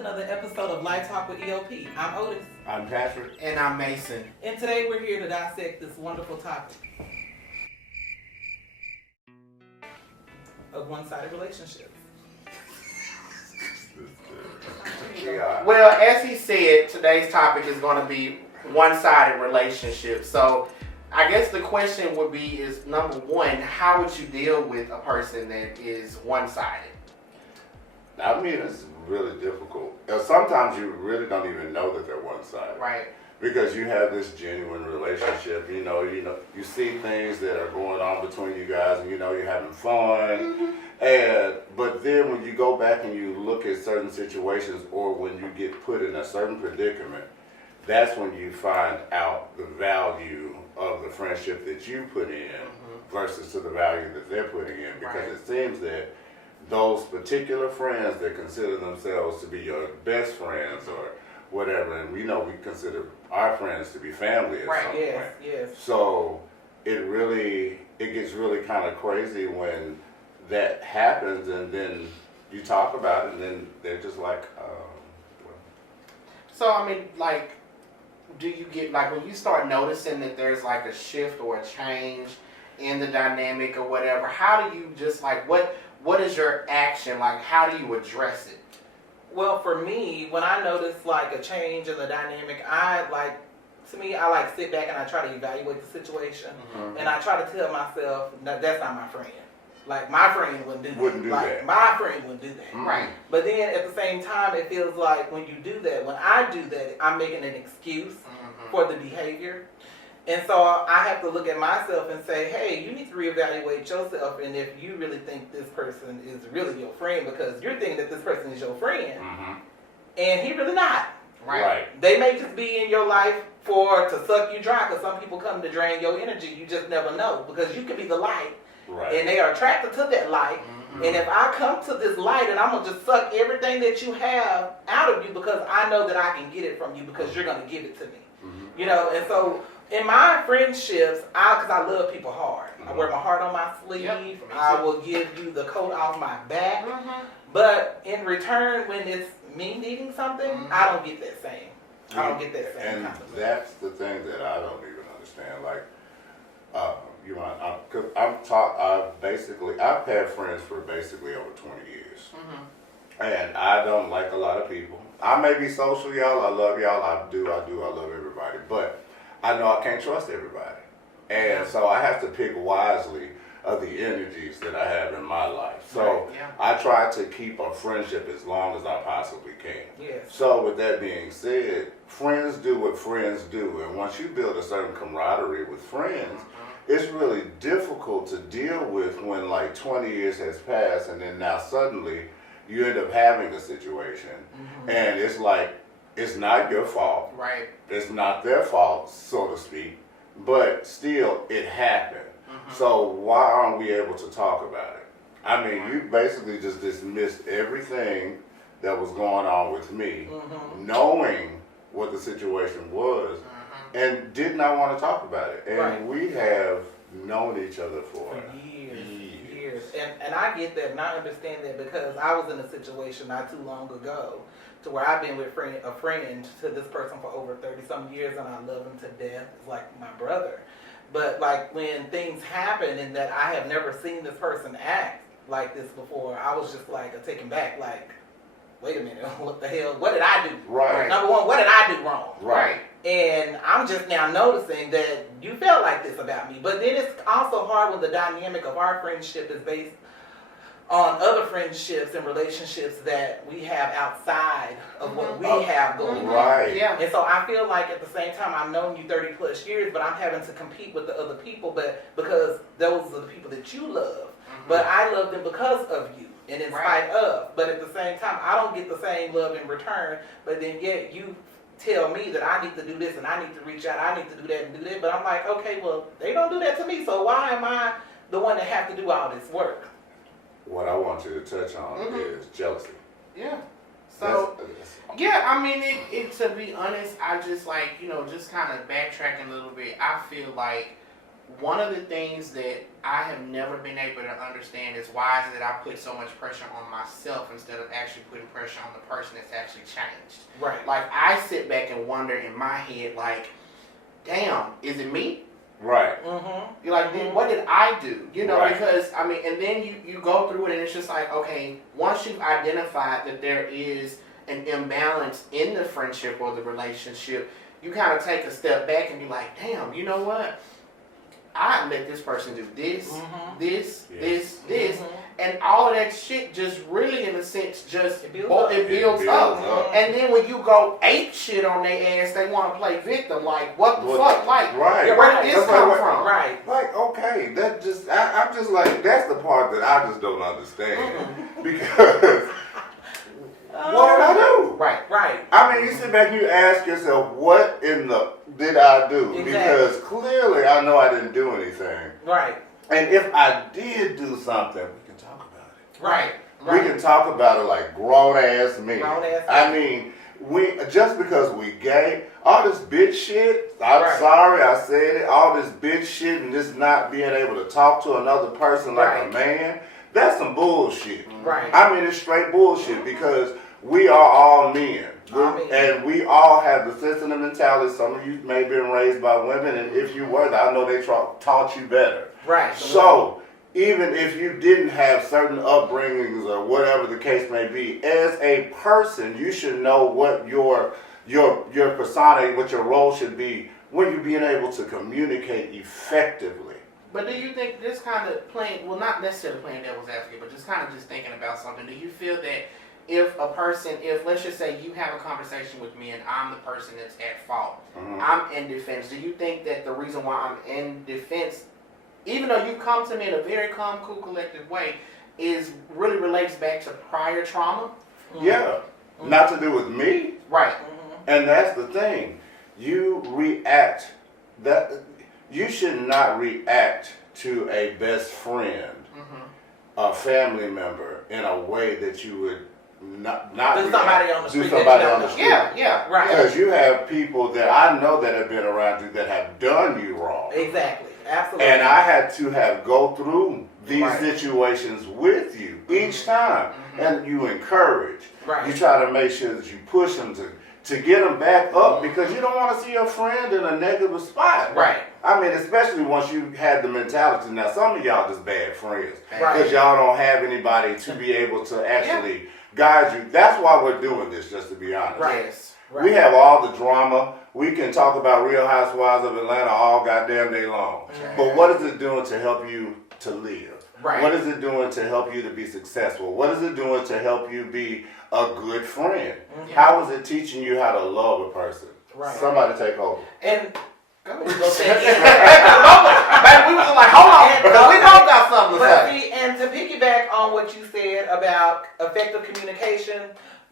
another episode of Life Talk with E.O.P. I'm Otis. I'm Patrick. And I'm Mason. And today we're here to dissect this wonderful topic of one-sided relationships. Well, as he said, today's topic is going to be one-sided relationships. So I guess the question would be is, number one, how would you deal with a person that is one-sided? I mean, it's really difficult. Sometimes you really don't even know that they're one-sided. Right. Because you have this genuine relationship, you see things that are going on between you guys, and you're having fun. But then when you go back and you look at certain situations, or when you get put in a certain predicament, that's when you find out the value of the friendship that you put in versus to the value that they're putting in. Because it seems that those particular friends that consider themselves to be your best friends or whatever, and we consider our friends to be family at some point. Yes. So it gets really kind of crazy when that happens, and then you talk about it, and then they're just like, So, I mean, like, do you get, like, when you start noticing that there's, like, a shift or a change in the dynamic or whatever, how do you just, like, what is your action? Like, how do you address it? Well, for me, when I notice like a change in the dynamic, I sit back and I try to evaluate the situation, and I try to tell myself, no, that's not my friend. Like, my friend wouldn't do that. My friend wouldn't do that. Right. But then at the same time, it feels like when you do that, when I do that, I'm making an excuse for the behavior. And so I have to look at myself and say, hey, you need to reevaluate yourself, and if you really think this person is really your friend, because you're thinking that this person is your friend, and he really not. Right. They may just be in your life to suck you dry, because some people come to drain your energy. You just never know, because you could be the light, and they are attracted to that light. And if I come to this light and I'm going to just suck everything that you have out of you, because I know that I can get it from you, because you're going to give it to me. And so in my friendships, because I love people hard. I wear my heart on my sleeve. Yep, I will give you the coat off my back. But in return, when it's me needing something, I don't get that same. I don't get that same. And that's the thing that I don't even understand. Like, because I've had friends for basically over 20 years. And I don't like a lot of people. I may be social, y'all. I love y'all. I love everybody. But I know I can't trust everybody. And so I have to pick wisely of the energies that I have in my life. So I try to keep a friendship as long as I possibly can. Yes. So with that being said, friends do what friends do. And once you build a certain camaraderie with friends, it's really difficult to deal with when like 20 years has passed, and then now suddenly you end up having a situation. And it's like, it's not your fault. Right. It's not their fault, so to speak. But still, it happened. So why aren't we able to talk about it? I mean, you basically just dismissed everything that was going on with me, knowing what the situation was, and did not want to talk about it. And we have known each other for years. And I get that, and I understand that, because I was in a situation not too long ago to where I've been with a friend to this person for over 30-some years, and I love him to death. It's like my brother. But like when things happen and that I have never seen this person act like this before, I was just like taken back, like, wait a minute, what the hell? What did I do? Right. Number one, what did I do wrong? Right. And I'm just now noticing that you felt like this about me. But then it's also hard when the dynamic of our friendship is based on other friendships and relationships that we have outside of what we have going on. Right. Yeah. And so I feel like at the same time, I've known you 30 plus years, but I'm having to compete with the other people, but because those are the people that you love. But I love them because of you and in spite of. But at the same time, I don't get the same love in return, but then yet you tell me that I need to do this and I need to reach out, I need to do that and do that. But I'm like, okay, well, they don't do that to me, so why am I the one that have to do all this work? What I want you to touch on is jealousy. Yeah. So, I mean, it to be honest, I just like, just kind of backtracking a little bit. I feel like one of the things that I have never been able to understand is why is it that I put so much pressure on myself instead of actually putting pressure on the person that's actually changed. Right. Like, I sit back and wonder in my head, like, damn, is it me? Right. Mm-hmm. You're like, Mhm. what did I do? You know, Right. because, I mean, and then you go through it and it's just like, okay, once you've identified that there is an imbalance in the friendship or the relationship, you kind of take a step back and be like, damn, you know what? I let this person do this, Mhm. this, Yes. this, Mhm. and all of that shit just really, in a sense, just It builds up. it builds up. And then when you go ape shit on their ass, they want to play victim. Like, what the fuck? Like, Right. where did this That's come like, from? Right. Like, okay, that just, I'm just like, that's the part that I just don't understand. Because, what did I do? Right. Right. I mean, you sit back and you ask yourself, what in the did I do? Exactly. Because clearly I know I didn't do anything. Right. And if I did do something, we can talk about it. Right. We can talk about it like grown ass men. Grown ass I men. mean, we just because we gay, all this bitch shit. I'm Right. sorry I said it. All this bitch shit and just not being able to talk to another person like Right. a man. That's some bullshit. Right. I mean, it's straight bullshit because we are all men. All men. And we all have the sense and the mentality. Some of you may have been raised by women, and if you were, I know they taught you better. Right. So, even if you didn't have certain upbringings or whatever the case may be, as a person, you should know what your persona, what your role should be when you're being able to communicate effectively. But do you think this kind of playing, well, not necessarily playing devil's advocate, but just kind of just thinking about something, do you feel that if a person, if let's just say you have a conversation with me and I'm the person that's at fault, Mhm. I'm in defense, do you think that the reason why I'm in defense, even though you come to me in a very calm, cool, collective way, is really relates back to prior trauma? Yeah, not to do with me. Right. And that's the thing. You react that you should not react to a best friend, a family member, in a way that you would not Do react somebody on the to street somebody that you on don't the know. street. Yeah. Right. Because you have people that I know that have been around you that have done you wrong. Exactly. Absolutely. And I had to have go through these Right. situations with you each time, and you encourage. Right. You try to make sure that you push them to get them back up because you don't want to see your friend in a negative spot. Right. I mean, especially once you had the mentality. Now, some of y'all just bad friends Right. because y'all don't have anybody to be able to actually guide you. That's why we're doing this, just to be honest. Right. Yes. Right. We have all the drama. We can talk about Real Housewives of Atlanta all goddamn day long. But what is it doing to help you to live? Right. What is it doing to help you to be successful? What is it doing to help you be a good friend? How is it teaching you how to love a person? Right. Somebody take over. And Go we go say it Baby, again. we was just like, hold on, because we both got something to But say. see, and to piggyback on what you said about effective communication,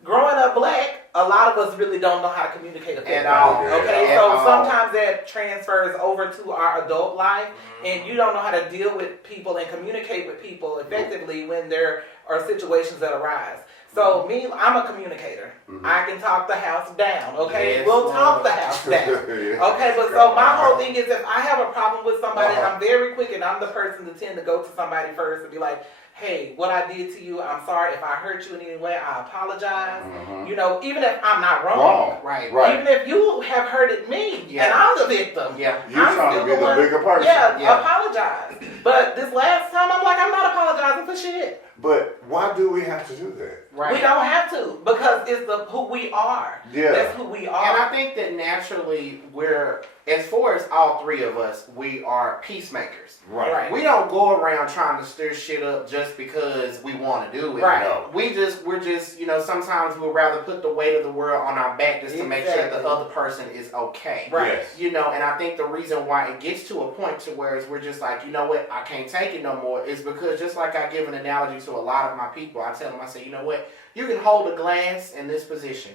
growing up black, a lot of us really don't know how to communicate effectively. At all. Okay, At so all. sometimes that transfers over to our adult life, and you don't know how to deal with people and communicate with people effectively when there are situations that arise. So me, I'm a communicator. I can talk the house down. Okay, Yes, we'll talk Lord. the house down. Yeah. Okay, but so my whole thing is if I have a problem with somebody, Uh-huh. I'm very quick and I'm the person to tend to go to somebody first and be like, hey, what I did to you, I'm sorry. If I hurt you in any way, I apologize. You know, even if I'm not wrong. Right. Right. Even if you have hurted me and Yeah. I'm the victim. Yeah. You're I'm trying to still be the one- bigger person. Yeah, Yeah. apologize. But this last time, I'm like, I'm not apologizing for shit. But why do we have to do that? Right. We don't have to because it's who we are. Yeah. That's who we are. And I think that naturally we're, as far as all three of us, we are peacemakers. Right. We don't go around trying to stir shit up just because we want to do it. Right. No. We're just, you know, sometimes we'll rather put the weight of the world on our back just to make sure Exactly. the other person is okay. Right. Yes. You know, and I think the reason why it gets to a point to where we're just like, you know what, I can't take it no more is because just like I give an analogy to a lot of my people, I tell them, I say, you know what, you can hold a glass in this position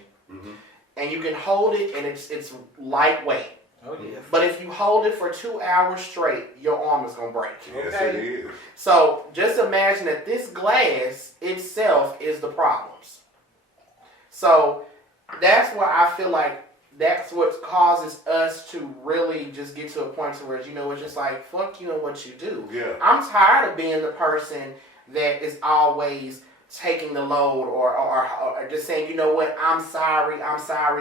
and you can hold it and it's lightweight. Oh, yes. But if you hold it for 2 hours straight, your arm is going to break. Yes, Okay. it is. So just imagine that this glass itself is the problems. So that's where I feel like that's what causes us to really just get to a point to where, you know, it's just like, fuck you and what you do. Yeah. I'm tired of being the person that is always taking the load or just saying, you know what, I'm sorry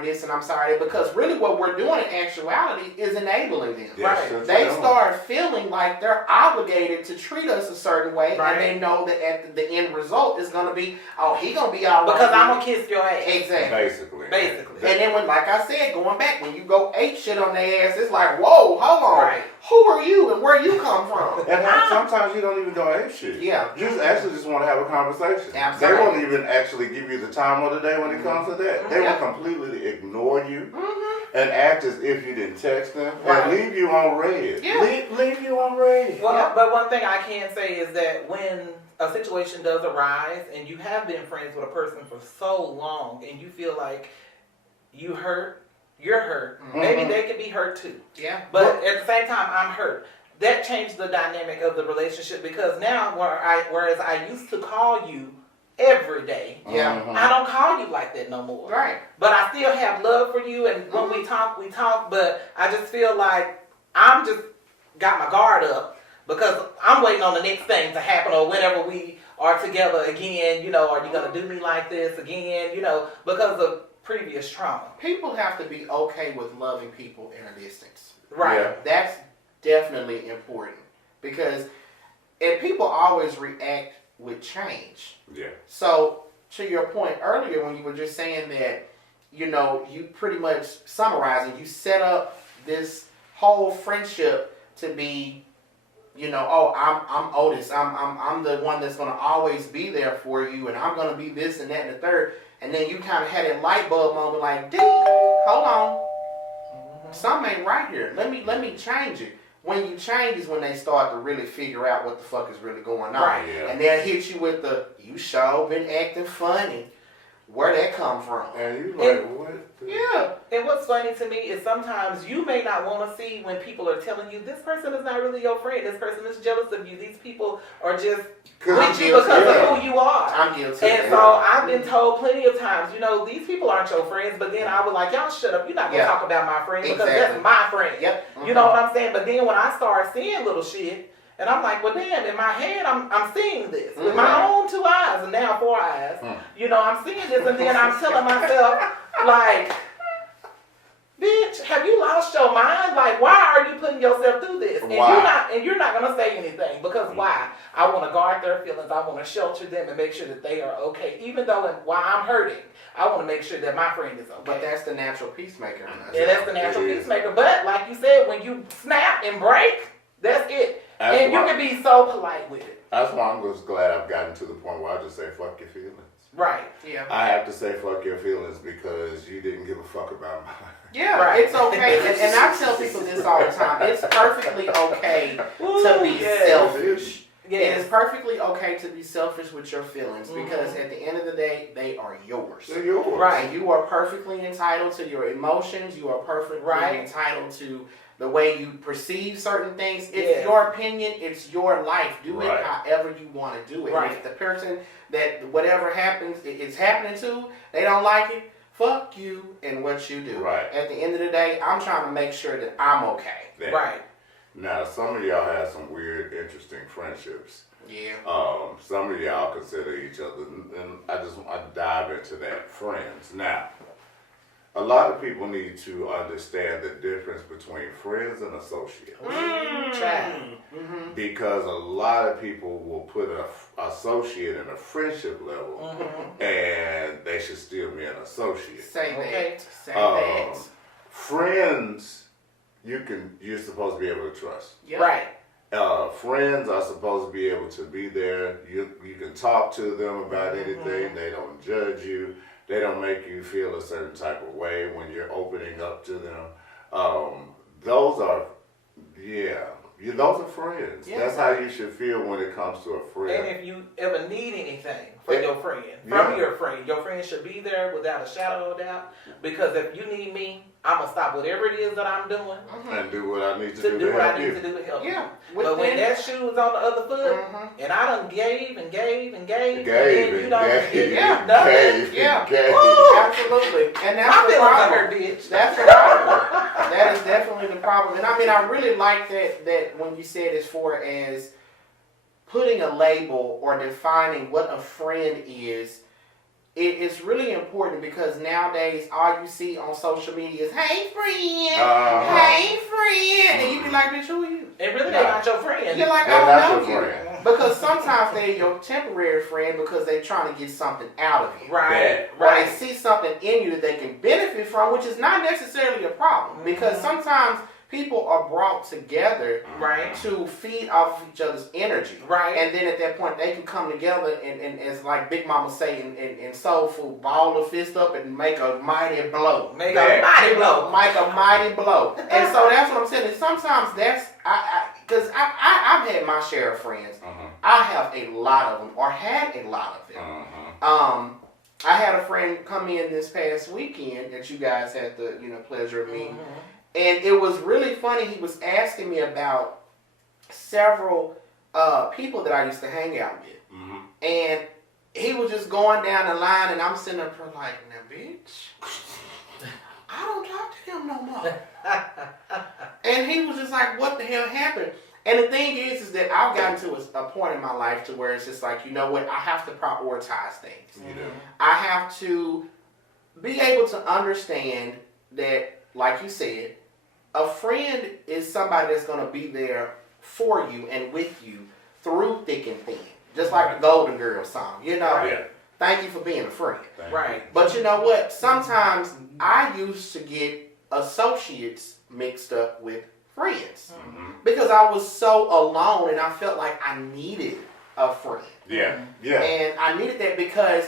this and I'm sorry that, because really what we're doing in actuality is enabling them. Yes, Right. They start feeling like they're obligated to treat us a certain way, Right. and they know that at the end result is going to be, oh, he going to be all right. Because I'm going to kiss your ass. Exactly. Basically. And then when, like I said, going back, when you go ape shit on their ass, it's like, whoa, hold on. Right. Who are you and where you come from? And sometimes you don't even go ape shit. Yeah. You just want to have a conversation. Absolutely. They won't even actually give you the time of the day when it comes to that. They will completely ignore you and act as if you didn't text them and leave you on red. Yeah. Leave you on red. Well, but one thing I can say is that when a situation does arise and you have been friends with a person for so long and you feel like you're hurt, maybe they could be hurt too. Yeah. But at the same time, I'm hurt. That changed the dynamic of the relationship, because now whereas I used to call you every day, I don't call you like that no more. Right. But I still have love for you, and when we talk, but I just feel like I'm just got my guard up because I'm waiting on the next thing to happen, or whenever we are together again, you know, are you going to do me like this again, you know, because of previous trauma. People have to be okay with loving people in a distance. Right. Yeah. That's definitely important, because and people always react with change. Yeah. So to your point earlier when you were just saying that, you know, you pretty much summarizing, you set up this whole friendship to be, you know, oh, I'm Otis. I'm the one that's gonna always be there for you, and I'm gonna be this and that and the third. And then you kind of had that light bulb moment, like, ding, hold on, something ain't right here. Let me change it. When you change is when they start to really figure out what the fuck is really going on. Right. Yeah. And they'll hit you with the, you sure been acting funny. Where that come from? And you like, what? Yeah. And what's funny to me is sometimes you may not want to see when people are telling you this person is not really your friend. This person is jealous of you. These people are just with you because of who you are. I'm guilty. And so I've been told plenty of times, you know, these people aren't your friends. But then I was like, y'all shut up. You're not going to talk about my friend because that's my friend. Yep. You know what I'm saying? But then when I start seeing little shit, and I'm like, well, damn, in my head, I'm seeing this. With my own 2 eyes, and now 4 eyes. You know, I'm seeing this, and then I'm telling myself, like, bitch, have you lost your mind? Like, why are you putting yourself through this? And you're not gonna say anything, because why? I want to guard their feelings. I want to shelter them and make sure that they are okay. Even though while I'm hurting, I want to make sure that my friend is okay. But that's the natural peacemaker. Yeah, that's the natural peacemaker. But like you said, when you snap and break, that's it. And you can be so polite with it. That's why I'm just glad I've gotten to the point where I just say fuck your feelings. Right. Yeah. I have to say fuck your feelings because you didn't give a fuck about mine. Yeah, Right. it's okay. And I tell people this all the time. It's perfectly okay to be selfish. Yes. It is perfectly okay to be selfish with your feelings, because at the end of the day, they are yours. They're yours. Right. And you are perfectly entitled to your emotions. You are perfectly entitled to the way you perceive certain things. It's your opinion. It's your life. Do it however you want to do it. Right. And if the person that whatever happens, it's happening to, they don't like it, fuck you and what you do. Right. At the end of the day, I'm trying to make sure that I'm okay. Yeah. Right. Now, some of y'all have some weird, interesting friendships. Yeah. Some of y'all consider each other, and I dive into that, friends. Now, a lot of people need to understand the difference between friends and associates. Because a lot of people will put an associate in a friendship level, and they should still be an associate. Say that. Say that. Friends, you're supposed to be able to trust. Yep. Right. Friends are supposed to be able to be there. You can talk to them about anything. They don't judge you. They don't make you feel a certain type of way when you're opening up to them. Those are, Those are friends. Yeah. That's how you should feel when it comes to a friend. And if you ever need anything from your friend, your friend should be there without a shadow of a doubt. Because if you need me, I'm gonna stop whatever it is that I'm doing And do what I need to do to do to what I help need you. to do to help you. Yeah. But when that shoe is on the other foot, and I done gave and gave and gave, and then you don't gave, get nothing. Yeah. gave. Absolutely. And that's My the feelings problem. are hurt, bitch. That's the problem. That is definitely the problem. And I mean, I really like that when you said as far as putting a label or defining what a friend is, it's really important because nowadays all you see on social media is, hey friend, hey friend. And you be like, bitch, who are you? And really, they're not your friend. You're like, They're I not don't know your you. friend. Because sometimes they're your temporary friend because they're trying to get something out of you. Right, Or they right. see something in you that they can benefit from, which is not necessarily a problem. Because sometimes people are brought together Right. to feed off of each other's energy. Right. And then at that point, they can come together and as like Big Mama say in soul food, ball the fist up and make a mighty blow. Make a mighty blow. Make a mighty blow. And so that's what I'm saying. Sometimes that's, because I've had my share of friends. I have a lot of them, or had a lot of them. I had a friend come in this past weekend that you guys had the pleasure of meeting. And it was really funny. He was asking me about several people that I used to hang out with. And he was just going down the line, and I'm sitting up there like, now, bitch, I don't talk to him no more. And he was just like, what the hell happened? And the thing is that I've gotten to a point in my life to where it's just like, you know what, I have to prioritize things. I have to be able to understand that, like you said, a friend is somebody that's going to be there for you and with you through thick and thin. Just like the Golden Girls song, Thank you for being a friend. Right. But you know what? Sometimes I used to get associates mixed up with friends. Because I was so alone and I felt like I needed a friend. And I needed that because,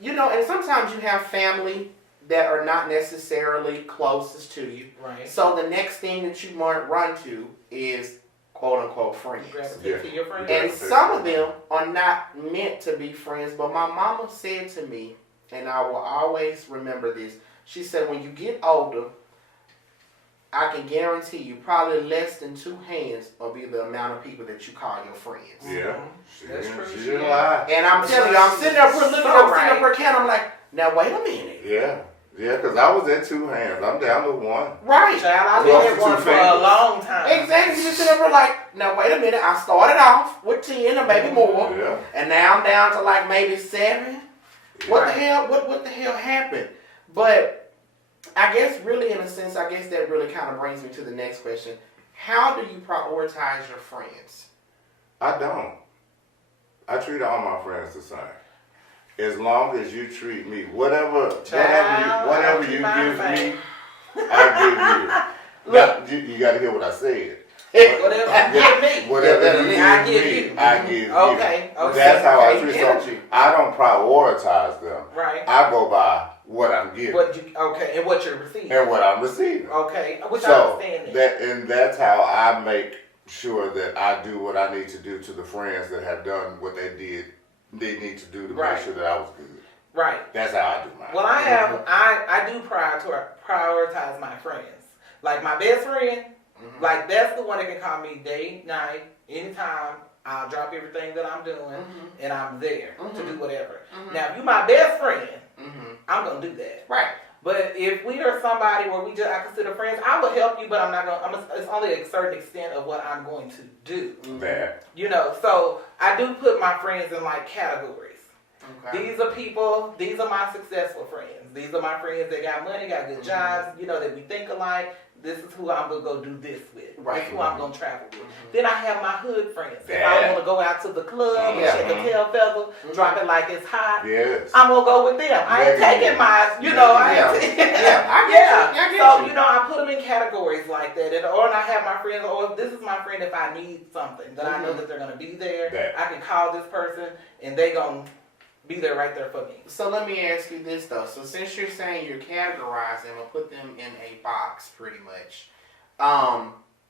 and sometimes you have family that are not necessarily closest to you. Right. So the next thing that you might run to is quote unquote friends. Gravitate to your friends. And some of them are not meant to be friends, but my mama said to me, and I will always remember this, she said, when you get older, I can guarantee you probably less than 2 hands will be the amount of people that you call your friends. That's true. She didn't lie. And I'm telling you, I'm sitting up here looking, sitting up here, I'm like, now wait a minute. Yeah, because I was at 2 hands. I'm down to 1. Right. Child, I've been at one for a long time. Exactly. You just sit up here like, now wait a minute. I started off with 10 or maybe more. Yeah. And now I'm down to like maybe 7. What the hell? What the hell happened? But I guess really in a sense, I guess that really kind of brings me to the next question. How do you prioritize your friends? I don't. I treat all my friends the same. As long as you treat me, whatever you give me, I give you. Now, you got to hear what I said. Whatever you give me. Whatever you I give give me, you. I give you. Okay. That's how I treat energy. them. I don't prioritize them. Right. I go by what I'm getting And what you're receiving. and what I'm receiving. Okay. Which I So understand that's how I make sure that I do what I need to do to the friends that have done what they need to do to make sure that I was good. Right. That's how I do mine. Well, I do prioritize my friends. Like my best friend, like that's the one that can call me day, night, anytime. I'll drop everything that I'm doing and I'm there to do whatever. Now, if you're my best friend, I'm gonna do that. Right. But if we are somebody where I consider friends, I will help you, but I'm not gonna. It's only a certain extent of what I'm going to do. That. So I do put my friends in like categories. Okay. These are people. These are my successful friends. These are my friends that got money, got good jobs. That we think alike. This is who I'm gonna go do this with. Right. This is who I'm gonna travel with. Then I have my hood friends. If I want to go out to the club and shake a tail feather, drop it like it's hot. Yes. I'm gonna go with them. I ain't taking my, I get you. I put them in categories like that, or I have my friends. Or this is my friend if I need something that I know that they're gonna be there. I can call this person and they gonna be there right there for me. So let me ask you this though. So since you're saying you're categorizing or put them in a box pretty much,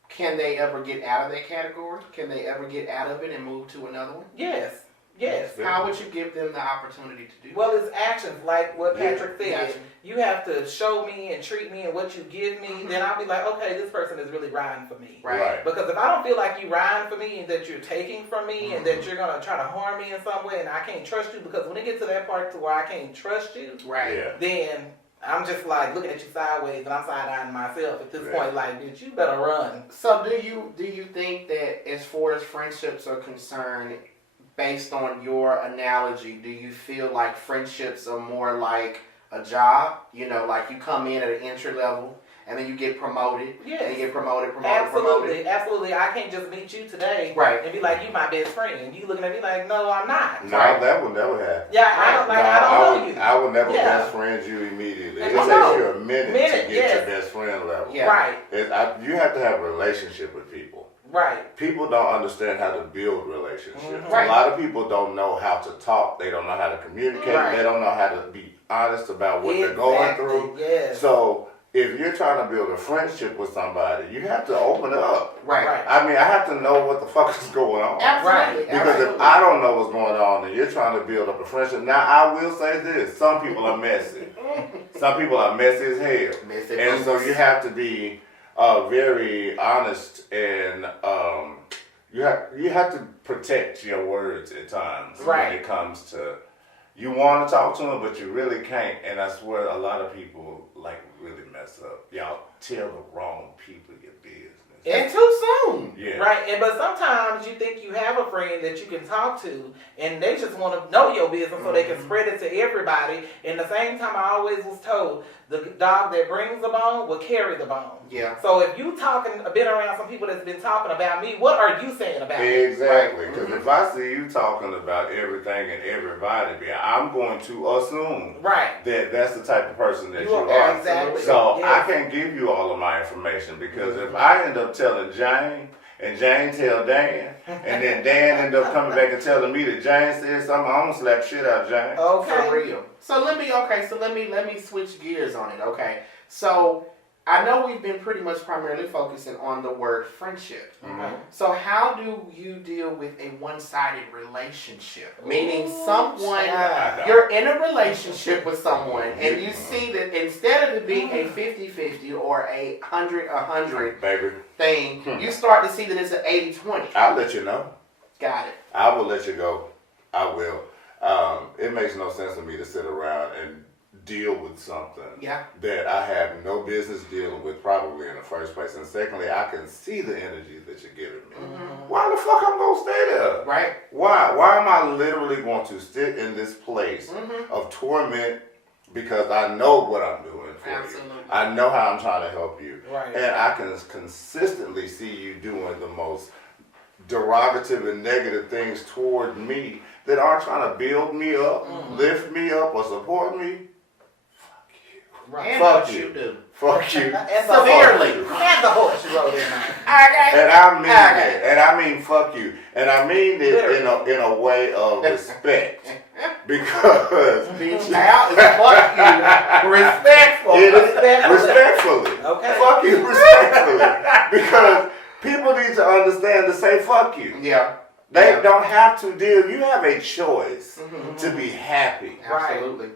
can they ever get out of that category? Can they ever get out of it and move to another one? Yes. Yes. How would you give them the opportunity to do Well, that? it's actions, like what Patrick said. Gotcha. You have to show me and treat me and what you give me. Then I'll be like, okay, this person is really riding for me. Right. Because if I don't feel like you riding for me and that you're taking from me and that you're gonna try to harm me in some way, and I can't trust you, because when it gets to that part to where I can't trust you, Right. Yeah. then I'm just like looking at you sideways, and I'm side-eyeing myself at this Yeah. point. Like, bitch, you better run. So do you think that as far as friendships are concerned, based on your analogy, do you feel like friendships are more like a job? You know, like you come in at an entry level and then you get promoted. Yes. And you get promoted. Absolutely, absolutely. I can't just meet you today Right. and be like, you my best friend. And you looking at me like, no, I'm not. No, Right. that would never happen. Yeah, I don't like. No, I don't know you. I would never Yeah. best friend you immediately. It I takes know. you a minute to get Yes. your best friend level. Yeah. Right, You have to have a relationship with people. right. People don't understand how to build relationships. Mhm. Right. A lot of people don't know how to talk. They don't know how to communicate. Right. They don't know how to be honest about what they're going Exactly, through. Yes. So if you're trying to build a friendship with somebody, you have to open up. Right. Right. I mean, I have to know what the fuck is going on. Absolutely. Right. Because Absolutely. if I don't know what's going on and you're trying to build up a friendship, now I will say this: some people are messy. Some people are messy as hell, Messy and so boots. you have to be very honest, and you have to protect your words at times Right. when it comes to. You want to talk to them, but you really can't, and that's where a lot of people like really mess up. Y'all tell the wrong people your business. And too soon. Yeah. Right, and but sometimes you think you have a friend that you can talk to, and they just want to know your business so they can spread it to everybody. And the same time, I always was told, the dog that brings the bone will carry the bone. Yeah. So if you been around some people that's been talking about me, what are you saying about me? Exactly, because if I see you talking about everything and everybody, I'm going to assume Right. that that's the type of person that you are are. exactly. So Yes. I can't give you all of my information, because if I end up telling Jane and Jane tell Dan, and then Dan end up coming back and telling me that Jane said something, I'm gonna slap shit out of Jane. Okay. For real. So let me switch gears on it. Okay. So I know we've been pretty much primarily focusing on the word friendship. Okay. So how do you deal with a one-sided relationship? Meaning someone, child. you're in a relationship with someone and you see that instead of it being a 50-50 or a 100-100 Baby, thing, you start to see that it's an 80-20. I'll let you know. Got it. I will let you go. I will. It makes no sense to me to sit around and deal with something Yeah. that I have no business dealing with, probably in the first place. And secondly, I can see the energy that you're giving me. Why the fuck I'm gonna stay there? Right. Why? Why am I literally going to sit in this place of torment because I know what I'm doing for Absolutely. you? I know how I'm trying to help you. Right. And I can consistently see you doing the most derogative and negative things toward me that are trying to build me up, lift me up, or support me. Fuck you. Right. And Fuck what you. you do. Fuck you. And the Severely. horse. And the horse you rode in on. And I mean Okay. it. And I mean fuck you. And I mean it in a way of respect. Because Bitch, out is fuck you. Respectful. it is respectfully. Okay. Fuck you respectfully. Because people need to understand to say fuck you. Yeah. They Yeah. don't have to deal. You have a choice to be happy. Absolutely.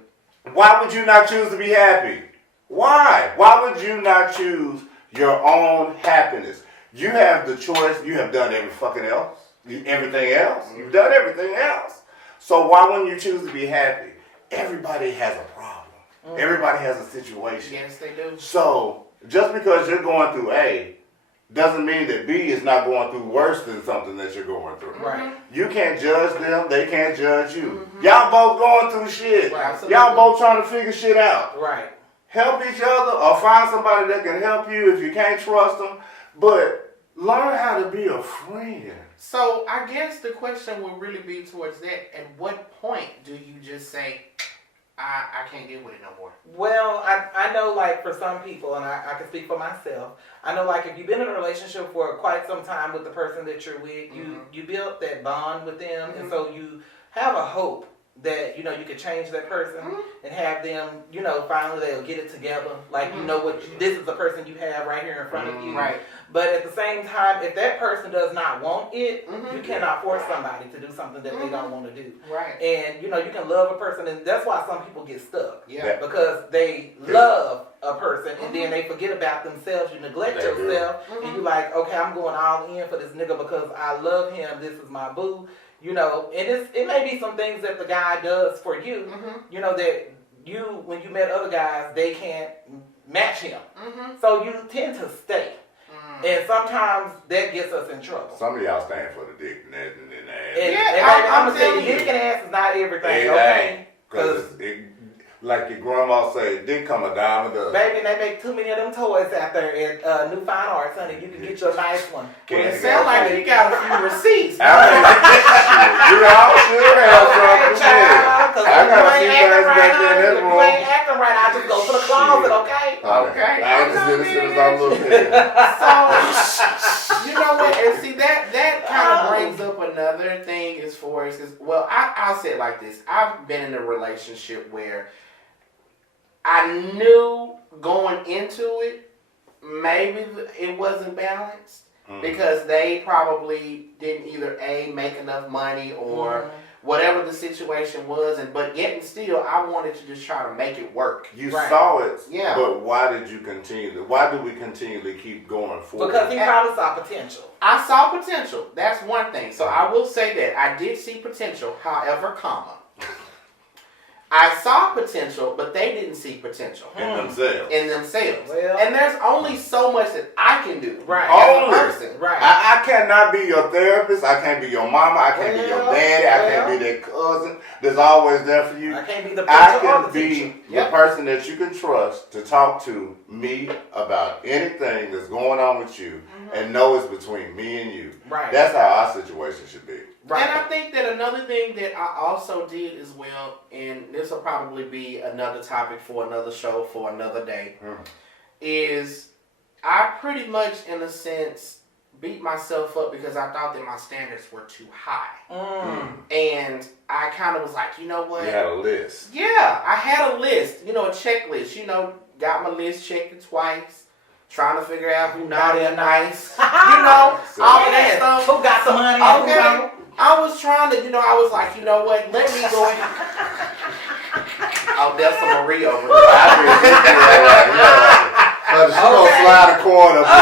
Why would you not choose to be happy? Why? Why would you not choose your own happiness? You have the choice. You have done everything else. You've done everything else. So why wouldn't you choose to be happy? Everybody has a problem. Everybody has a situation. Yes, they do. So just because you're going through A doesn't mean that B is not going through worse than something that you're going through. Right. You can't judge them. They can't judge you. Y'all both going through shit. Right, absolutely. Y'all both trying to figure shit out. Right. Help each other or find somebody that can help you if you can't trust them. But learn how to be a friend. So I guess the question will really be towards that. At what point do you just say, I can't deal with it no more? Well, I know, like, for some people, and I can speak for myself, I know, like, if you've been in a relationship for quite some time with the person that you're with, you built that bond with them, and so you have a hope that, you know, you can change that person and have them, you know, finally they'll get it together. Like, you know what, this is the person you have right here in front of you. Right. But at the same time, if that person does not want it, you cannot force somebody to do something that they don't want to do. Right. And, you know, you can love a person, and that's why some people get stuck. Yeah. Because they love a person, and then they forget about themselves. You neglect yourself, and you're like, okay, I'm going all in for this nigga because I love him. This is my boo. You know, and it may be some things that the guy does for you, you know, that you, when you met other guys, they can't match him. So you tend to stay. And sometimes that gets us in trouble. Some of y'all stand for the dick and the ass. And I'm saying dick and ass is not everything, okay? Because like your grandma say, dick come a dime a dozen. Baby, they make too many of them toys out there at New Fine Arts, honey. You can get you a nice one. Well, it sounds like you got a few receipts. You all should have some. Child, I got a few things back there in that if room. you ain't acting right, I just go to the closet, okay? Okay. I understand as soon as I'm looking. So, you know what? And see, that kind of brings up another thing as far as, well, I'll say it like this. I've been in a relationship where I knew going into it, maybe it wasn't balanced because they probably didn't either A, make enough money or whatever the situation was, but yet and still, I wanted to just try to make it work. You saw it, yeah. But why did you continue? Why do we continually keep going forward? Because he probably saw potential. I saw potential. That's one thing. So I will say that I did see potential. However, I saw potential, but they didn't see potential in themselves. Well, and there's only so much that I can do. Right. As a person. Right. I cannot be your therapist. I can't be your mama. I can't be your daddy. I can't be that cousin that's always there for you. I can't be the I principal or can the be teacher. the person that you can trust to talk to me about anything that's going on with you and know it's between me and you. Right. That's how our situation should be. Right. And I think that another thing that I also did as well, and this will probably be another topic for another show for another day, is I pretty much, in a sense, beat myself up because I thought that my standards were too high. And I kind of was like, you know what? You had a list. Yeah, I had a list, you know, a checklist. You know, got my list, checked it twice. Trying to figure out who naughty or nice. You know, all of that stuff. Who got some money? Okay. I was trying to, you know, I was like, you know what, let me go ahead. Oh, that's a Marie over there. But she gonna slide a coin up in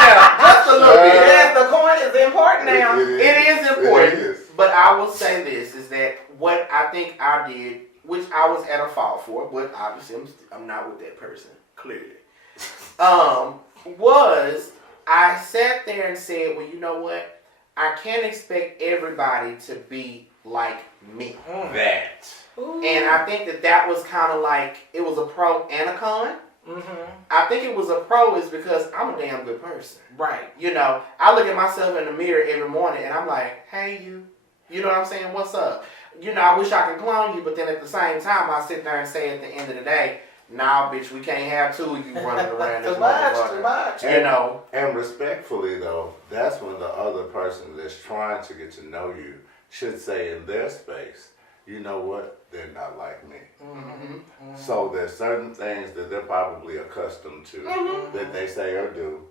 there. Just a little bit. Yes, the coin is important now. It is important. It is. But I will say this, is that what I think I did, which I was at a fault for, but obviously I'm not with that person, clearly, was I sat there and said, well, you know what? I can't expect everybody to be like me. That. And I think that was kind of like, it was a pro and a con. I think it was a pro is because I'm a damn good person. Right. You know, I look at myself in the mirror every morning and I'm like, hey, you. You know what I'm saying? What's up? You know, I wish I could clone you, but then at the same time, I sit there and say at the end of the day, nah, bitch, we can't have two of you running around this motherfucker. Too much. You know. And respectfully, though, that's when the other person that's trying to get to know you should say in their space, you know what? They're not like me. So there's certain things that they're probably accustomed to that they say or do.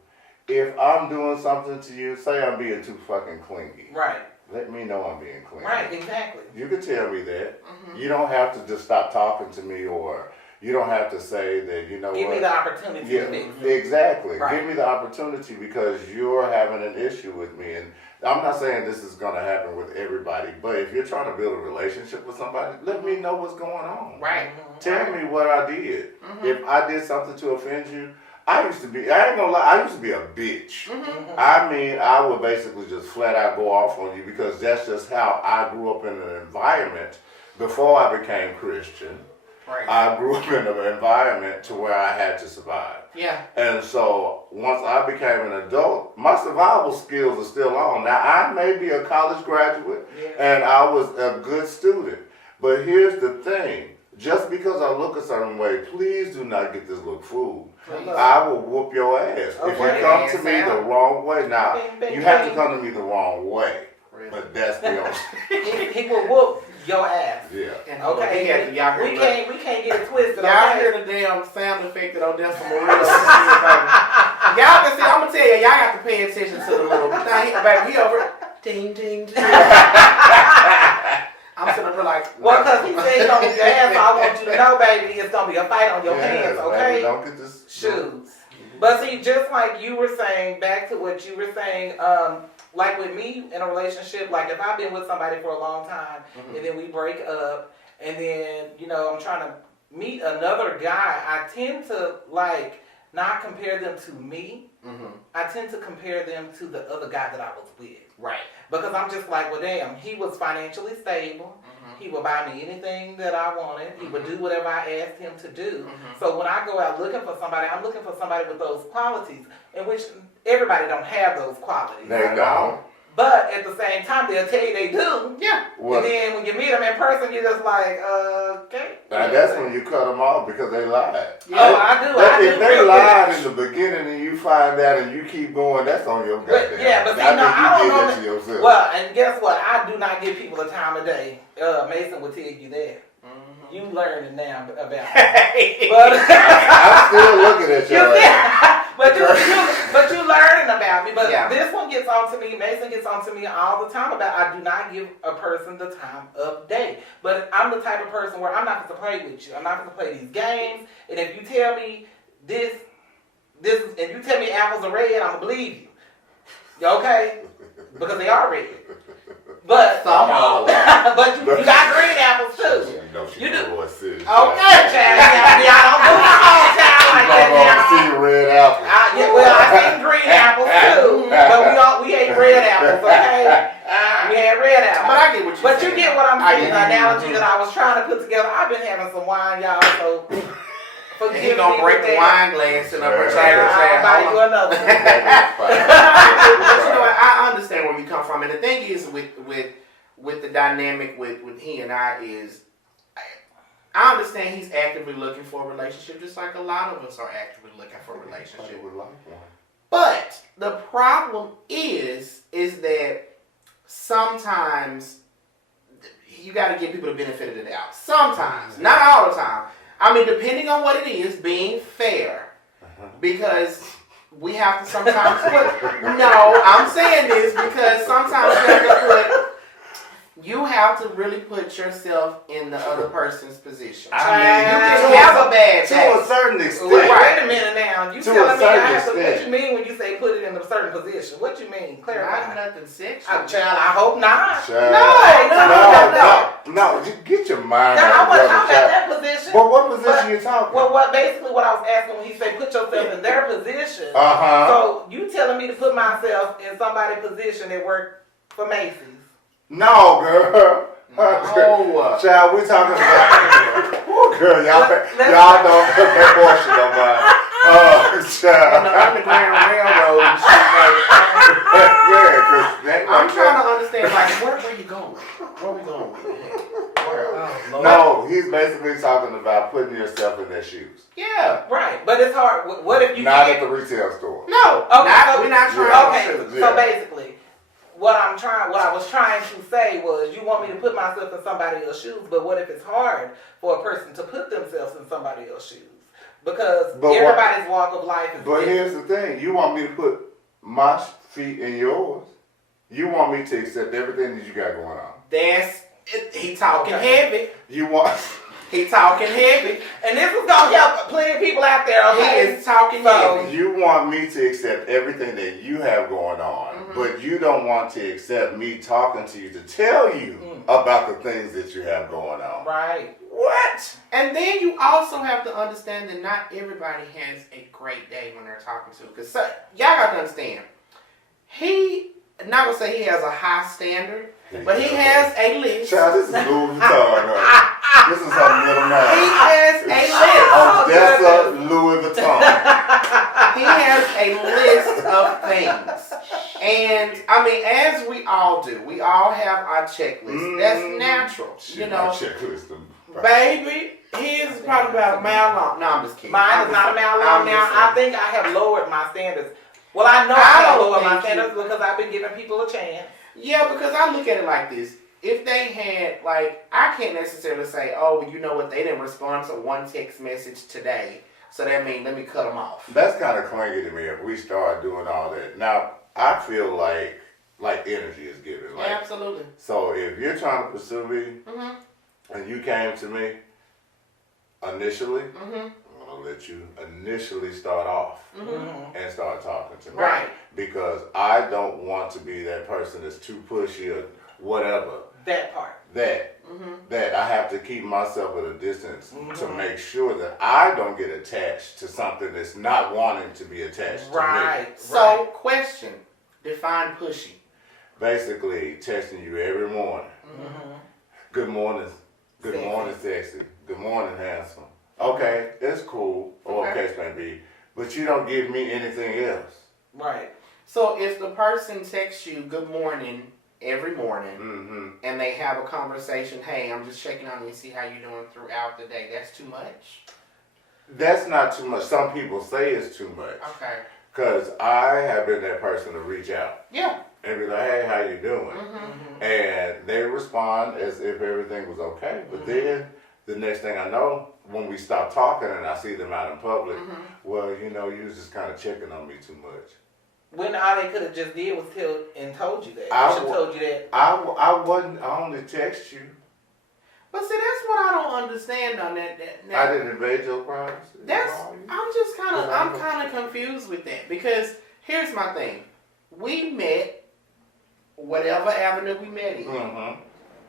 If I'm doing something to you, say I'm being too fucking clingy. Right. Let me know I'm being clingy. Right, exactly. You can tell me that. You don't have to just stop talking to me, or you don't have to say that, you know Give what? me the opportunity to fix it. Exactly. Right. Give me the opportunity because you're having an issue with me. And I'm not saying this is going to happen with everybody, but if you're trying to build a relationship with somebody, let me know what's going on. Right. Tell me what I did. If I did something to offend you, I ain't gonna lie, I used to be a bitch. I mean, I would basically just flat out go off on you because that's just how I grew up in an environment before I became Christian. Right. I grew up in an environment to where I had to survive. Yeah. And so once I became an adult, my survival skills are still on. Now, I may be a college graduate and I was a good student, but here's the thing. Just because I look a certain way, please do not get this look fooled. I will whoop your ass. If you come to me the wrong way, now, you have to come to me the wrong way. really. But that's the only. He will whoop your ass. Yeah. And Okay, he had to, y'all we heard can't get it twisted. y'all Okay? hear the damn sound effect that Odessa Maria. Y'all can see. I'm gonna tell you, y'all got to pay attention to the little. Now, baby, he over. Ding, ding, ding. I'm sitting over like. Well, because he said he's gonna be your ass, so I want you to know, baby, it's gonna be a fight on your hands, Baby, okay? don't get this. Shoes. But see, just like you were saying, back to what you were saying, like with me in a relationship, like if I've been with somebody for a long time and then we break up and then, you know, I'm trying to meet another guy, I tend to like not compare them to me. I tend to compare them to the other guy that I was with. Right. Because I'm just like, well, damn, he was financially stable. He would buy me anything that I wanted. He would do whatever I asked him to do. So when I go out looking for somebody, I'm looking for somebody with those qualities, in which everybody don't have those qualities. They don't. But at the same time, they'll tell you they do. Yeah. Well, And then when you meet them in person, you're just like, okay. now that's when you cut them off because they lied. Yeah. Oh, I do. If they lied in the beginning and you find out and you keep going, that's on your But, goddamn. yeah, but see, I no, think I you don't did know. that to yourself. Well, and guess what? I do not give people the time of day. Mason will tell you that. You learning now about it. But I'm still looking at your ass. but you learning about me. But Yeah. this one gets on to me. Mason gets on to me all the time about I do not give a person the time of day. But I'm the type of person where I'm not going to play with you. I'm not going to play these games. And if you tell me this, if you tell me apples are red, I'm gonna believe you. Okay? Because they are red. But but you got green apples too. You know she You do. Boy City. Okay, child. Yeah, I don't do my whole child like that You now. see red apple. Yeah, well, I seen green apples too, but we ate red apples, okay? We had red apples. But I get what you're But saying. you get what I'm saying, the I get it. analogy that I was trying to put together. I've been having some wine, y'all, so And he gonna break the wine glass and up her Child, I'll buy you chair. another one. But you know what? I understand where you come from, and the thing is with the dynamic with he and I is, I understand he's actively looking for a relationship, just like a lot of us are actively looking for a relationship. But the problem is that sometimes you got to give people the benefit of the doubt. Sometimes, not all the time. I mean, depending on what it is, being fair, because we have to sometimes put. No, I'm saying this because sometimes you have to really put yourself in the other person's position. I mean, You you can have a bad to day. a certain extent. Wait a minute now. You To telling a me I certain have to, what extent. you mean when you say put it in a certain position? What you mean? Not Clarify. nothing sexual. Child, I hope not. Child. No. No, just get your mind Now, I on wasn't brother, talking about child. that position. But what position you talking? Well, basically what I was asking when he said put yourself in their position. So you telling me to put myself in somebody's position that work for Macy's? No, girl. No. Child, we talking about. Oh, girl, y'all don't put that portion on mine. On the Child. Underground Railroad and shit. Yeah, 'cause that I'm like trying that. to understand, like, where you going? Where we going with it? Where? No, he's basically talking about putting yourself in their shoes. Yeah. Right, but it's hard. What if you Not can't? at the retail store. No. Okay, We're not trying Okay, to. Yeah. so basically, what I was trying to say was, you want me to put myself in somebody else's shoes, but what if it's hard for a person to put themselves in somebody else's shoes? Because everybody's walk of life is But different. here's the thing: you want me to put my feet in yours. You want me to accept everything that you got going on. That's it. He talking Okay. heavy. You want. He talking heavy. And this is gonna help plenty of people out there. Okay? He is talking So- heavy. You want me to accept everything that you have going on, but you don't want to accept me talking to you to tell you about the things that you have going on. Right. What? And then you also have to understand that not everybody has a great day when they're talking to. Because y'all got to understand, not gonna say he has a high standard, but he has a list. Child, this is Louis Vuitton. Right? This is something little man. He has a list. Odessa Louis Vuitton. He has a list of things. And, I mean, as we all do, we all have our checklist. That's natural, you know. Checklist. Baby, his is probably about a mile long. No, I'm just kidding. Mine is not a mile long now. I think I have lowered my standards. Well, I know I I have don't lowered my think standards because I've been giving people a chance. Yeah, because I look at it like this. If they had, like, I can't necessarily say, oh, well, you know what, they didn't respond to one text message today, so that means let me cut them off. That's kind of clingy to me if we start doing all that. Now, I feel like energy is given. Like, Absolutely. so if you're trying to pursue me Mm-hmm. and you came to me initially, Mm-hmm. I'm gonna let you initially start off Mm-hmm. and start talking to me. Right. Because I don't want to be that person that's too pushy or whatever. That part. That I have to keep myself at a distance to Mhm. make sure that I don't get attached to something that's not wanting to be attached to me. Right. So, question. Define pushy. Basically, texting you every morning. Mm-hmm. Good morning. Good Sexy. morning, sexy. Good morning, handsome. Okay, it's cool, or Okay. case may be. But you don't give me anything else. Right. So, if the person texts you good morning every morning, Mm-hmm. and they have a conversation, hey, I'm just checking on you, see how you're doing throughout the day, that's too much? That's not too much. Some people say it's too much. Okay. Because I have been that person to reach out Yeah. and be like, hey, how you doing? Mm-hmm. And they respond as if everything was okay. But then the next thing I know, when we stop talking and I see them out in public, well, you know, you was just kind of checking on me too much. When all they could have just did was told you that. I I should have wa- told you that. I only text you. But see, that's what I don't understand on that. I didn't invade your privacy. I'm kind of confused with that because here's my thing. We met, whatever avenue we met in. Mm-hmm.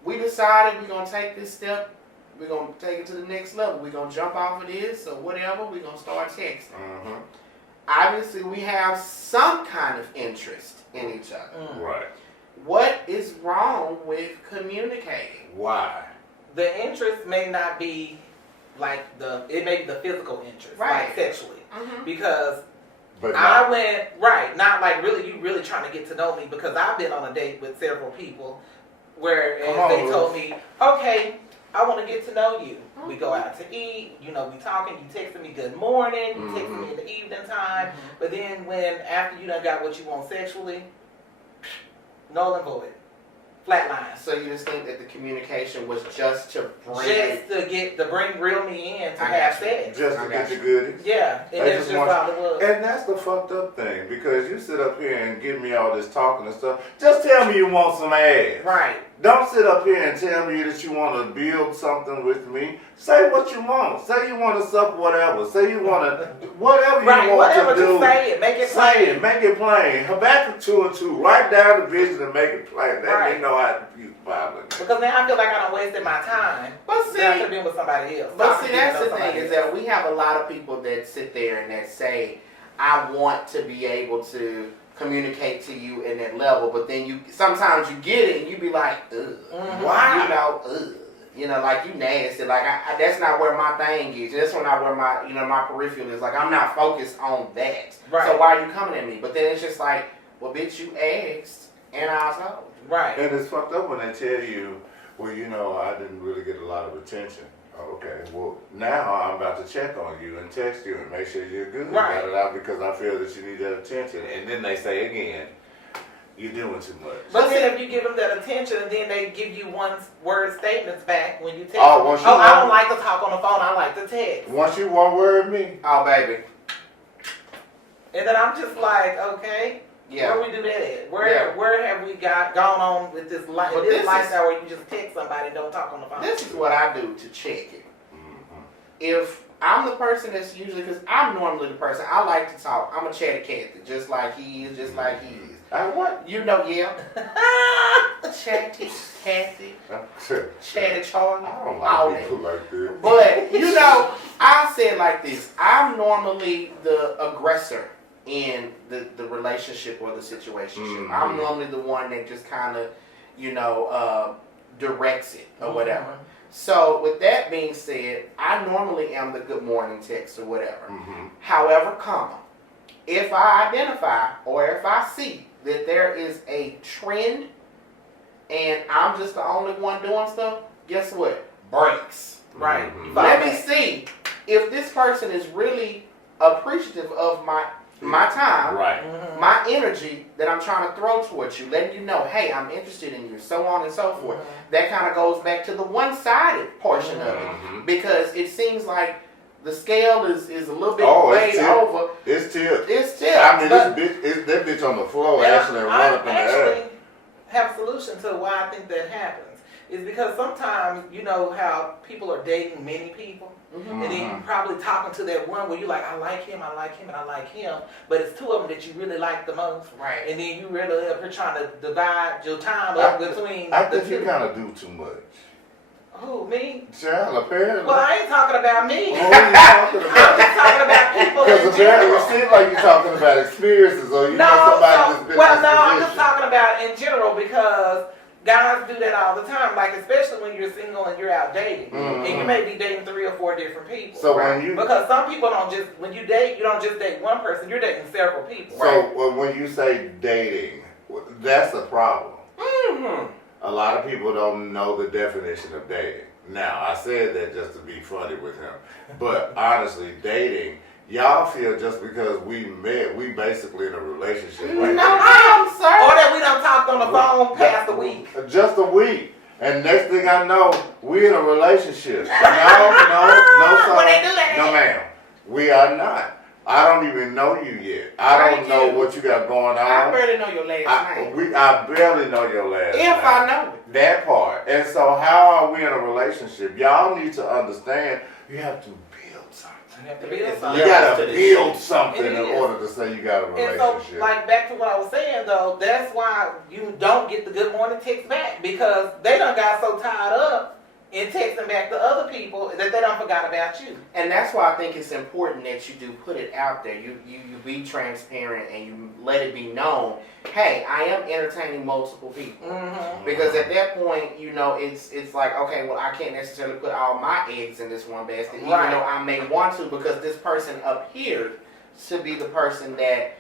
We decided we're going to take this step. We're going to take it to the next level. We're going to jump off of this or whatever. We're going to start texting. Mm-hmm. Obviously, we have some kind of interest in each other. Right. What is wrong with communicating? Why? The interest may not be like it may be the physical interest, Right. like sexually. Mm-hmm. Because But I went, right, not like really, you really trying to get to know me, because I've been on a date with several people where Come on, they Ruth. told me, okay, I want to get to know you. We go out to eat, you know, we talking, you texting me good morning, you texting me in the evening time, but then after you done got what you want sexually, null and void. Flatline. So you just think that the communication was just to bring Just to bring real me in to I have got you. sex. just to get the goodies. Yeah, and They that's just just want- all it was. And that's the fucked up thing, because you sit up here and give me all this talking and stuff. Just tell me you want some ass. Right. Don't sit up here and tell me that you want to build something with me. Say what you want. Say you want to suck whatever. Say you want to, whatever you Right, want whatever, to do. just say it, make it Say plain. it, make it plain. Habakkuk 2 and 2. Write down the vision and make it plain. Let Right. me know how to use the Bible. Because now I feel like I done wasted my time. But see, That I could have been with somebody else. But Talking see, to that's the somebody thing is else. that we have a lot of people that sit there and that say, I want to be able to communicate to you in that level, but then sometimes you get it and you be like, ugh. Mhm. Why? You know, ugh. You know, like you nasty. Like that's not where my thing is. That's not where my peripheral is. Like I'm not focused on that. Right. So why are you coming at me? But then it's just like, well, bitch, you asked and I told. Right. And it's fucked up when they tell you, well, you know, I didn't really get a lot of attention. Okay, well, now I'm about to check on you and text you and make sure you're good. Right. Because I feel that you need that attention. And then they say again, you're doing too much. But then if you give them that attention and then they give you one-word statements back when you text Oh, them, once you I want- don't like to talk on the phone, I like to text. Once you one word me, Oh, baby. And then I'm just like, okay, Yeah. where we do that at? Yeah. Where have we gone on with this, But this is- lifestyle where you just text somebody and don't talk on the phone? This is what I do to check it. If I'm the person that's usually, because I'm normally the person, I like to talk. I'm a chatty Cathy, just like he is, just like he is. I what? You know, yeah. Chatty Cathy, chatty Charlie, I don't all like that. people like this. But, you know, I say it like this. I'm normally the aggressor in the relationship or the situationship. I'm normally the one that just kind of, you know, directs it or whatever. So, with that being said, I normally am the good morning text or whatever. However, if I identify or if I see that there is a trend and I'm just the only one doing stuff, guess what? Breaks. Right. Mhm. Let me see if this person is really appreciative of my my time, Right. my energy that I'm trying to throw towards you, letting you know, hey, I'm interested in you, so on and so forth. That kind of goes back to the one-sided portion of it, because it seems like the scale is a little bit way over. It's tipped. It's tipped. I mean, that bitch on the floor actually run up in the air. I actually have a solution to why I think that happens. Is because sometimes, you know how people are dating many people, and then you probably talking to that one where you like, I like him, and I like him, but it's two of them that you really like the most. Right. And then you really up here trying to divide your time up between I the think you two. kind of do too much. Who, me? Child, apparently. Well, I ain't talking about me. Who are you talking I'm about? just talking about people Because in apparently general. it seems like you're talking about experiences, or you know somebody that's been in well, this no, I'm position. just talking about in general because guys do that all the time. Like, especially when you're single and you're out dating. And you may be dating 3 or 4 different people. So when you... Because some people don't just, when you date, you don't just date one person, you're dating several people. So when you say dating, that's a problem. Mm-hmm. A lot of people don't know the definition of dating. Now, I said that just to be funny with him. But honestly, dating, y'all feel just because we met, we basically in a relationship. Right No, there. I'm sorry. Or that we done talked on the phone past a week. Just a week. And next thing I know, we in a relationship. No, When they do that. no, ma'am. We are not. I don't even know you yet. I don't Thank know you. what you got going on. I barely know your last name. I barely know your last name. If I know it. That part. And so how are we in a relationship? Y'all need to understand you have to build something. You have to build something. You gotta build something It in is. order to say you got a And relationship. so, like, back to what I was saying, though, that's why you don't get the good morning text back, because they done got so tied up in texting back to other people that they done forgot about you. And that's why I think it's important that you do put it out there. You be transparent and you let it be known, hey, I am entertaining multiple people. Because at that point, you know, it's like, okay, well, I can't necessarily put all my eggs in this one basket, even though I may want to, because this person appeared to be the person that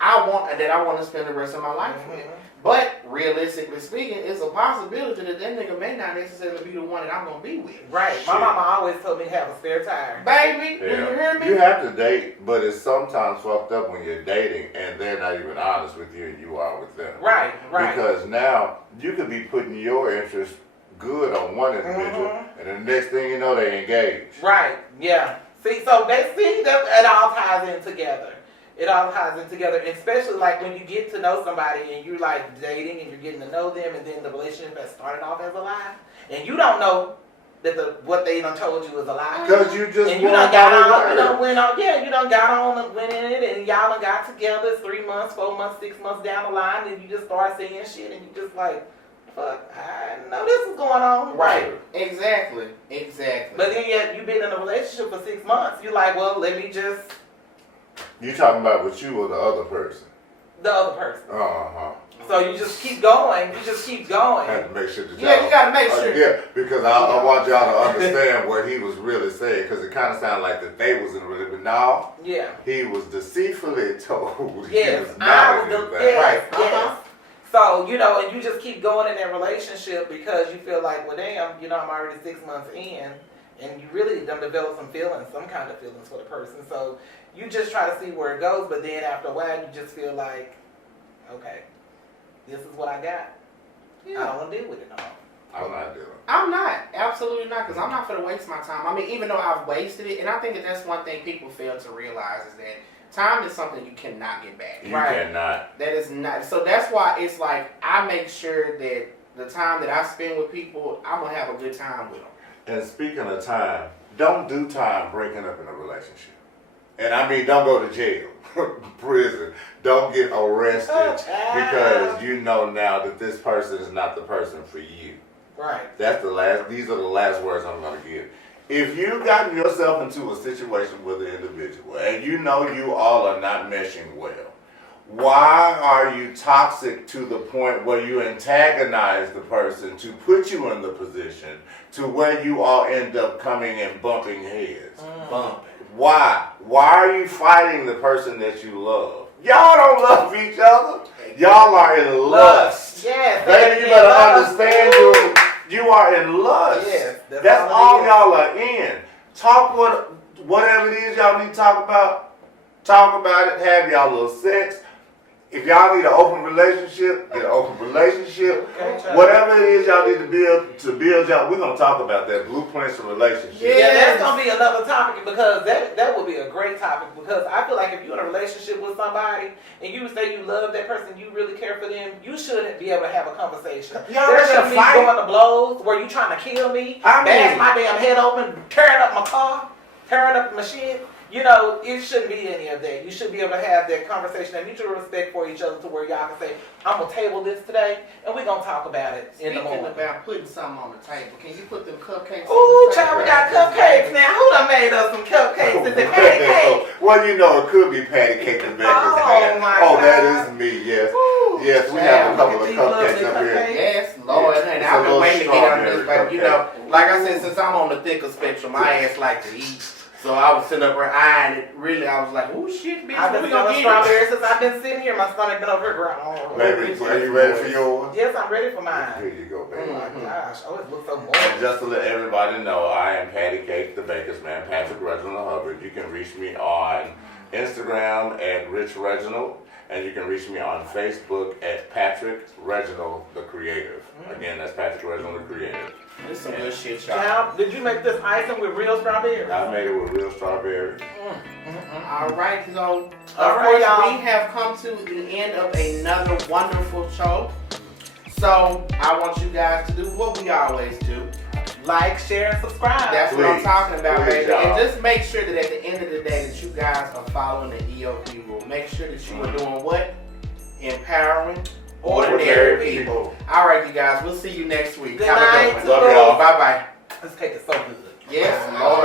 I want to spend the rest of my life with. But realistically speaking, it's a possibility that nigga may not necessarily be the one that I'm gonna be with. Right. My mama always told me to have a spare tire. Baby, do you hear me? You have to date, but it's sometimes fucked up when you're dating and they're not even honest with you and you are with them. Right. Because now you could be putting your interest good on one individual, and the next thing you know, they engage. Right. Yeah. See, so that it all ties in together. It all ties in together, especially like when you get to know somebody and you're like dating and you're getting to know them, and then the relationship has started off as a lie, and you don't know that what they done told you is a lie. Because you just and you done got on, you done went on, you done got on and went in it, and y'all done got together 3 months, 4 months, 6 months down the line, and you just start saying shit, and you just like, fuck, I know this is going on. Right. Exactly. But then yet you've been in a relationship for 6 months. You're like, well, let me just. You talking about with you or the other person? The other person. Uh-huh. So you just keep going. You just keep going. I had to make sure that Yeah, you gotta make sure. Yeah, because I want y'all to understand what he was really saying, because it kind of sounded like that they was in a relationship. But no, Yeah. he was deceitfully told Yes. he was not in it. Yes. Yes. So, you know, and you just keep going in that relationship because you feel like, well, damn, you know, I'm already 6 months in, and you really done develop some feelings, some kind of feelings for the person. So you just try to see where it goes, but then after a while, you just feel like, okay, this is what I got. Yeah. I don't want to deal with it no more. I'm not doing it. I'm not. Absolutely not, because I'm not going to waste my time. I mean, even though I've wasted it, and I think that's one thing people fail to realize is that time is something you cannot get back. You cannot. That is not. So that's why it's like I make sure that the time that I spend with people, I'm going to have a good time with them. And speaking of time, don't do time breaking up in a relationship. And I mean, don't go to jail, prison. Don't get arrested because you know now that this person is not the person for you. Right. These are the last words I'm going to give. If you've gotten yourself into a situation with an individual and you know you all are not meshing well, why are you toxic to the point where you antagonize the person to put you in the position to where you all end up coming and bumping heads? Bumping. Why? Why are you fighting the person that you love? Y'all don't love each other. Y'all are in lust. Yes. Baby, you better understand you are in lust. Yes. That's all y'all are in. Talk whatever it is y'all need to talk about. talk about it, have y'all little sex. If y'all need an open relationship, get an open relationship. Okay. Whatever it is y'all need to build y'all, we're gonna talk about that. Blueprints for relationships. Yeah, that's gonna be another topic because that would be a great topic because I feel like if you're in a relationship with somebody and you say you love that person, you really care for them, you should be able to have a conversation. Y'all There's should gonna be fight. going to blows where you trying to kill me, I bash mean- my damn head open, tearing up my car, tearing up my shit. You know, it shouldn't be any of that. You should be able to have that conversation and mutual respect for each other to where y'all can say, I'm going to table this today and we're going to talk about it in the Speaking morning. about putting something on the table, can you put them cupcakes Ooh, on the child, table? we got cupcakes now. Who done made us some cupcakes? Is it patty cake? Well, you know, it could be patty cake and baker's Oh, hand. my Oh, that God. is me, yes. Ooh, Yes, we child, have a couple look of at these lovely cupcakes up here. cupcakes. Yes, Lord, Yeah. honey, It's I've a been little waiting to get on this, strawberry but you cupcake. know, like I said, since I'm on the thicker spectrum, my ass like to eat. So I was sitting up there eyeing it. Really, I was like, "Oh shit, bitch, I've what been we gonna feeling get?" strawberries since I've been sitting here. My stomach been over here growling. Baby, are you ready for yours? Yes, I'm ready for Here mine. you go, baby. Oh my gosh, oh, it looks so And moist. just to let everybody know, I am Patty Cake, the Baker's Man, Patrick Reginald Hubbard. You can reach me on Instagram at Rich Reginald, and you can reach me on Facebook at Patrick Reginald, the Creative. Again, that's Patrick Reginald, the Creative. This is some good shit, y'all. Child, did you make this icing with real strawberries? I made it with real strawberry. All right, so All of right, course y'all. we have come to the end of another wonderful show. So I want you guys to do what we always do. Like, share, and subscribe. That's what I'm Please. talking about, Please, baby. y'all. And just make sure that at the end of the day that you guys are following the E.O.P rule. Make sure that you are doing what? Empowering ordinary people. All right, you guys. We'll see you next week. Good Have a night, good one. Love y'all. Bye-bye. This cake is so good. Yes, Lord.